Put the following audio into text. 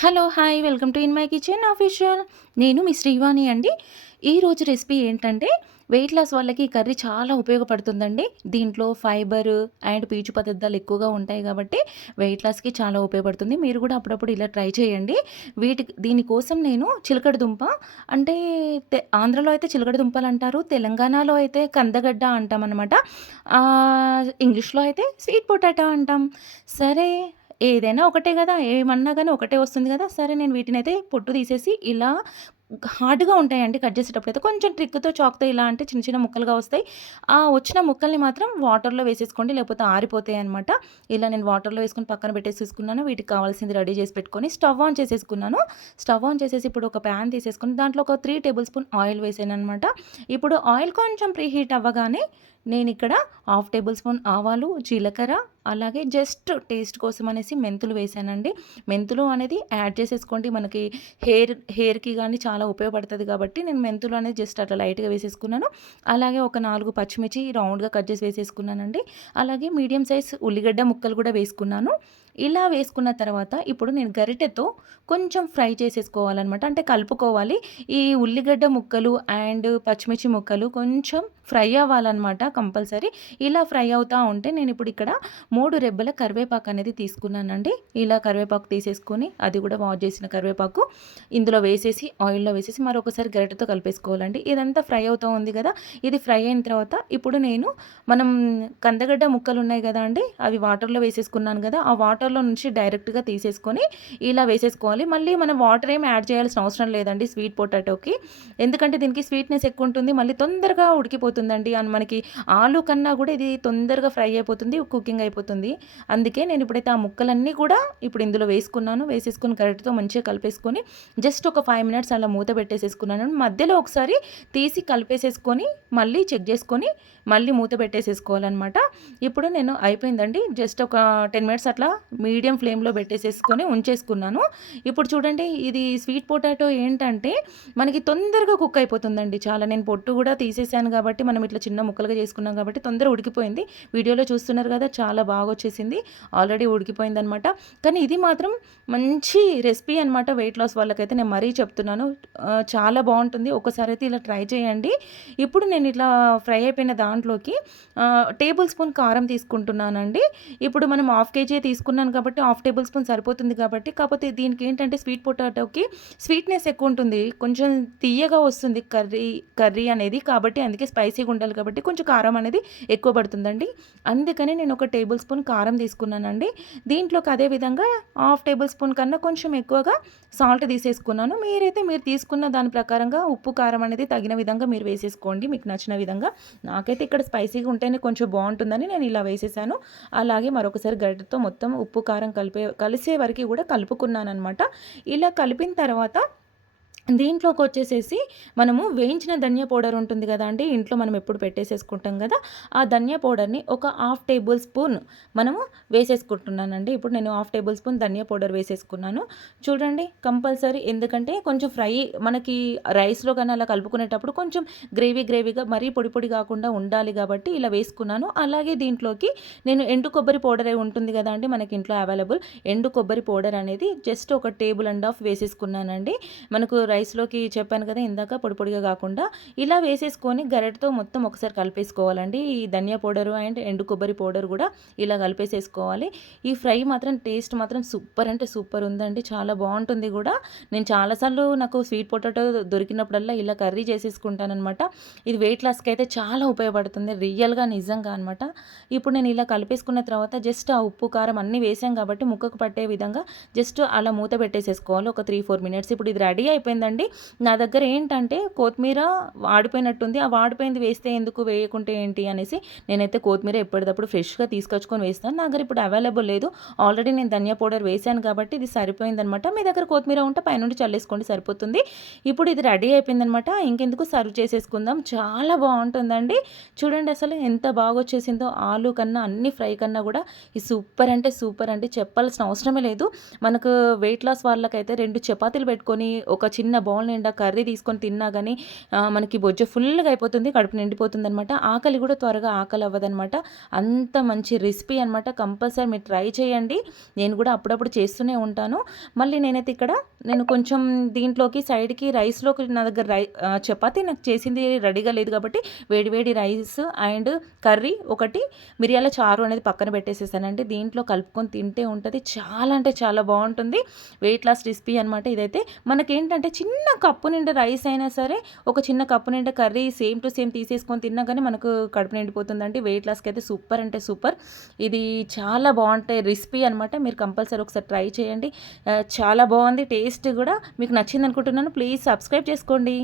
Hello hi welcome to in my kitchen official. నేను మీ శ్రీవాణి అండి. ఈరోజు రెసిపీ ఏంటంటే వెయిట్ లాస్ వాళ్ళకి ఈ కర్రీ చాలా ఉపయోగపడుతుందండి. దీంట్లో ఫైబర్ అండ్ పీచు పదార్థాలు ఎక్కువగా ఉంటాయి కాబట్టి వెయిట్ లాస్కి చాలా ఉపయోగపడుతుంది. మీరు కూడా అప్పుడప్పుడు ఇలా ట్రై చేయండి. వీటి దీనికోసం నేను చిలకడ దుంప అంటే ఆంధ్రలో అయితే చిలకడ దుంపలు అంటారు తెలంగాణలో అయితే కందగడ్డ అంటాం అనమాట ఇంగ్లీష్లో అయితే స్వీట్ పొటాటో అంటాం. సరే ఏదైనా ఒకటే కదా ఏమన్నా కానీ ఒకటే వస్తుంది కదా సరే నేను వీటిని అయితే పొట్టు తీసేసి ఇలా హార్డ్గా ఉంటాయండి కట్ చేసేటప్పుడు అయితే. కొంచెం ట్రిక్తో చాక్తో ఇలా అంటే చిన్న చిన్న ముక్కలుగా వస్తాయి. ఆ వచ్చిన ముక్కల్ని మాత్రం వాటర్లో వేసేసుకోండి లేకపోతే ఆరిపోతాయి అనమాట ఇలా నేను వాటర్లో వేసుకొని పక్కన పెట్టేసేసుకున్నాను వీటికి కావాల్సింది రెడీ చేసి పెట్టుకొని స్టవ్ ఆన్ చేసేసుకున్నాను. స్టవ్ ఆన్ చేసేసి ఇప్పుడు ఒక ప్యాన్ తీసేసుకుని దాంట్లో ఒక త్రీ టేబుల్ స్పూన్ ఆయిల్ వేసాను అనమాట ఇప్పుడు ఆయిల్ కొంచెం ప్రీ హీట్ అవ్వగానే నేను ఇక్కడ హాఫ్ టేబుల్ స్పూన్ ఆవాలు జీలకర్ర అలాగే జస్ట్ టేస్ట్ కోసం అనేసి మెంతులు వేసానండి. మెంతులు అనేది యాడ్ చేసేసుకోండి. మనకి హెయిర్ హెయిర్కి కానీ చాలా ఉపయోగపడుతుంది కాబట్టి నేను మెంతులు అనేది జస్ట్ అట్లా లైట్గా వేసేసుకున్నాను. అలాగే ఒక నాలుగు పచ్చిమిర్చి రౌండ్గా కట్ చేసి వేసేసుకున్నానండి. అలాగే మీడియం సైజ్ ఉల్లిగడ్డ ముక్కలు కూడా వేసుకున్నాను. ఇలా వేసుకున్న తర్వాత ఇప్పుడు నేను గరిటెతో కొంచెం ఫ్రై చేసేసుకోవాలన్నమాట. అంటే కలుపుకోవాలి. ఈ ఉల్లిగడ్డ ముక్కలు అండ్ పచ్చిమిర్చి ముక్కలు కొంచెం ఫ్రై అవ్వాలన్నమాట కంపల్సరీ. ఇలా ఫ్రై అవుతూ ఉంటే నేను ఇప్పుడు ఇక్కడ మూడు రెబ్బల కరివేపాకు అనేది తీసుకున్నానండి. ఇలా కరివేపాకు తీసేసుకొని అది కూడా వాష్ చేసిన కరివేపాకు ఇందులో వేసేసి ఆయిల్లో వేసేసి మరొకసారి గరిటెతో కలిపేసుకోవాలండి. ఇదంతా ఫ్రై అవుతూ ఉంది కదా. ఇది ఫ్రై అయిన తర్వాత ఇప్పుడు నేను మనం కందగడ్డ ముక్కలు ఉన్నాయి కదా అండి అవి వాటర్లో వేసేసుకున్నాను కదా ఆ వాటర్ వాటర్లో నుంచి డైరెక్ట్గా తీసేసుకొని ఇలా వేసేసుకోవాలి. మళ్ళీ మనం వాటర్ ఏమి యాడ్ చేయాల్సిన అవసరం లేదండి స్వీట్ పొటాటోకి. ఎందుకంటే దీనికి స్వీట్నెస్ ఎక్కువ ఉంటుంది మళ్ళీ తొందరగా ఉడికిపోతుందండి. అండ్ మనకి ఆలు కన్నా కూడా ఇది తొందరగా ఫ్రై అయిపోతుంది కుకింగ్ అయిపోతుంది. అందుకే నేను ఇప్పుడైతే ఆ ముక్కలన్నీ కూడా ఇప్పుడు ఇందులో వేసుకున్నాను. వేసేసుకుని కరెక్ట్తో మంచిగా కలిపేసుకొని జస్ట్ ఒక ఫైవ్ మినిట్స్ అలా మూత పెట్టేసేసుకున్నాను. మధ్యలో ఒకసారి తీసి కలిపేసేసుకొని మళ్ళీ చెక్ చేసుకొని మళ్ళీ మూత పెట్టేసేసుకోవాలన్నమాట. ఇప్పుడు నేను అయిపోయిందండి. జస్ట్ ఒక టెన్ మినిట్స్ అట్లా మీడియం ఫ్లేమ్లో పెట్టేసేసుకొని ఉంచేసుకున్నాను. ఇప్పుడు చూడండి ఇది స్వీట్ పొటాటో ఏంటంటే మనకి తొందరగా కుక్ అయిపోతుందండి చాలా. నేను పొట్టు కూడా తీసేసాను కాబట్టి మనం ఇట్లా చిన్న ముక్కలుగా చేసుకున్నాం కాబట్టి తొందరగా ఉడికిపోయింది. వీడియోలో చూస్తున్నారు కదా చాలా బాగా వచ్చేసింది. ఆల్రెడీ ఉడికిపోయింది అనమాట కానీ ఇది మాత్రం మంచి రెసిపీ అనమాట వెయిట్ లాస్ వాళ్ళకైతే నేను మరీ చెప్తున్నాను. చాలా బాగుంటుంది. ఒకసారి అయితే ఇలా ట్రై చేయండి. ఇప్పుడు నేను ఇట్లా ఫ్రై అయిపోయిన దాంట్లోకి టేబుల్ స్పూన్ కారం తీసుకుంటున్నానండి. ఇప్పుడు మనం హాఫ్ కేజీ తీసుకున్న తీసుకున్నాను కాబట్టి హాఫ్ టేబుల్ స్పూన్ సరిపోతుంది కాబట్టి కాకపోతే దీనికి ఏంటంటే స్వీట్ పొటాటోకి స్వీట్నెస్ ఎక్కువ ఉంటుంది. కొంచెం తీయగా వస్తుంది కర్రీ కర్రీ అనేది కాబట్టి అందుకే స్పైసీగా ఉండాలి కాబట్టి కొంచెం కారం అనేది ఎక్కువ పడుతుందండి. అందుకని నేను ఒక టేబుల్ స్పూన్ కారం తీసుకున్నానండి. దీంట్లోకి అదే విధంగా హాఫ్ టేబుల్ స్పూన్ కన్నా కొంచెం ఎక్కువగా సాల్ట్ తీసేసుకున్నాను. మీరైతే మీరు తీసుకున్న దాని ప్రకారంగా ఉప్పు కారం అనేది తగిన విధంగా మీరు వేసేసుకోండి. మీకు నచ్చిన విధంగా. నాకైతే ఇక్కడ స్పైసీగా ఉంటేనే కొంచెం బాగుంటుందని నేను ఇలా వేసేసాను. అలాగే మరొకసారి గడ్డతో మొత్తం ఉప్పు కారం కలిపే కలిసే వరకు కూడా కలుపుకున్నాను అనమాట ఇలా కలిపిన తర్వాత దీంట్లోకి వచ్చేసేసి మనము వేయించిన ధనియా పౌడర్ ఉంటుంది కదా అండి ఇంట్లో మనం ఎప్పుడు పెట్టేసేసుకుంటాం కదా ఆ ధనియా పౌడర్ని ఒక హాఫ్ టేబుల్ స్పూన్ మనము వేసేసుకుంటున్నానండి. ఇప్పుడు నేను హాఫ్ టేబుల్ స్పూన్ ధనియా పౌడర్ వేసేసుకున్నాను. చూడండి కంపల్సరీ ఎందుకంటే కొంచెం ఫ్రై మనకి రైస్లో కానీ అలా కలుపుకునేటప్పుడు కొంచెం గ్రేవీ గ్రేవీగా మరీ పొడి పొడి కాకుండా ఉండాలి కాబట్టి ఇలా వేసుకున్నాను. అలాగే దీంట్లోకి నేను ఎండు కొబ్బరి పౌడర్ ఉంటుంది కదా అండి మనకి ఇంట్లో అవైలబుల్. ఎండు కొబ్బరి పౌడర్ అనేది జస్ట్ ఒక టేబుల్ అండ్ హాఫ్ వేసేసుకున్నానండి. మనకు రైస్లోకి చెప్పాను కదా ఇందాక పొడి పొడిగా కాకుండా ఇలా వేసేసుకొని గరెటతో మొత్తం ఒకసారి కలిపేసుకోవాలండి. ఈ ధనియా పౌడరు అండ్ ఎండు కొబ్బరి పౌడర్ కూడా ఇలా కలిపేసేసుకోవాలి. ఈ ఫ్రై మాత్రం టేస్ట్ మాత్రం సూపర్ అంటే సూపర్ ఉందండి. చాలా బాగుంటుంది కూడా. నేను చాలాసార్లు నాకు స్వీట్ పొటాటో దొరికినప్పుడల్లా ఇలా కర్రీ చేసేసుకుంటానమాట ఇది వెయిట్ లాస్కి అయితే చాలా ఉపయోగపడుతుంది రియల్గా నిజంగా అనమాట ఇప్పుడు నేను ఇలా కలిపేసుకున్న తర్వాత జస్ట్ ఆ ఉప్పు కారం అన్నీ వేసాం కాబట్టి ముక్కకు పట్టే విధంగా జస్ట్ అలా మూత పెట్టేసేసుకోవాలి. ఒక త్రీ ఫోర్ మినిట్స్. ఇప్పుడు ఇది రెడీ అయిపోయిందండి. నా దగ్గర ఏంటంటే కొత్తిమీర వాడిపోయినట్టుంది. ఆ వాడిపోయింది వేస్తే ఎందుకు వేయకుంటే ఏంటి అనేసి నేనైతే కొత్తిమీర ఎప్పటికప్పుడు ఫ్రెష్గా తీసుకొచ్చుకొని వేస్తాను. నా దగ్గర ఇప్పుడు అవైలబుల్ లేదు. ఆల్రెడీ నేను ధనియా పౌడర్ వేసాను కాబట్టి ఇది సరిపోయిందనమాట. మీ దగ్గర కొత్తిమీర ఉంటే పైనుండి చల్లేసుకోండి సరిపోతుంది. ఇప్పుడు ఇది రెడీ అయిపోయిందనమాట. ఇంకెందుకు సర్వ్ చేసేసుకుందాం. చాలా బాగుంటుందండి. చూడండి అసలు ఎంత బాగా వచ్చేసిందో ఆలు కన్నా అన్ని ఫ్రై కన్నా కూడా ఇది సూపర్ అంటే సూపర్ అంటే చెప్పాల్సిన అవసరమే లేదు. మనకు వెయిట్ లాస్ వాళ్ళకైతే రెండు చపాతీలు పెట్టుకొని ఒక చిన్న చిన్న బౌల్ నిండా కర్రీ తీసుకొని తిన్నా కానీ మనకి బొజ్జ ఫుల్గా అయిపోతుంది కడుపు నిండిపోతుంది అనమాట ఆకలి కూడా త్వరగా ఆకలి అవ్వదనమాట అంత మంచి రెసిపీ అనమాట కంపల్సరీ మీరు ట్రై చేయండి. నేను కూడా అప్పుడప్పుడు చేస్తూనే ఉంటాను. మళ్ళీ నేనైతే ఇక్కడ నేను కొంచెం దీంట్లోకి సైడ్కి రైస్లోకి నా దగ్గర రై చపాతీ నాకు చేసింది రెడీగా లేదు కాబట్టి వేడివేడి రైస్ అండ్ కర్రీ ఒకటి మిరియాల చారు అనేది పక్కన పెట్టేసేసానండి. దీంట్లో కలుపుకొని తింటే ఉంటుంది. చాలా అంటే చాలా బాగుంటుంది. వెయిట్ లాస్ రెసిపీ అనమాట ఇదైతే. మనకేంటంటే చిన్న కప్పు నిండా రైస్ అయినా సరే ఒక చిన్న కప్పు నిండా కర్రీ సేమ్ టు సేమ్ తీసేసుకొని తిన్నా కానీ మనకు కడుపు నిండిపోతుందండి. వెయిట్ లాస్కి అయితే సూపర్ అంటే సూపర్. ఇది చాలా బాగుంటాయి రెసిపీ అనమాట మీరు కంపల్సరీ ఒకసారి ట్రై చేయండి. చాలా బాగుంది. టేస్ట్ కూడా మీకు నచ్చింది అనుకుంటున్నాను ప్లీజ్ సబ్స్క్రైబ్ చేసుకోండి.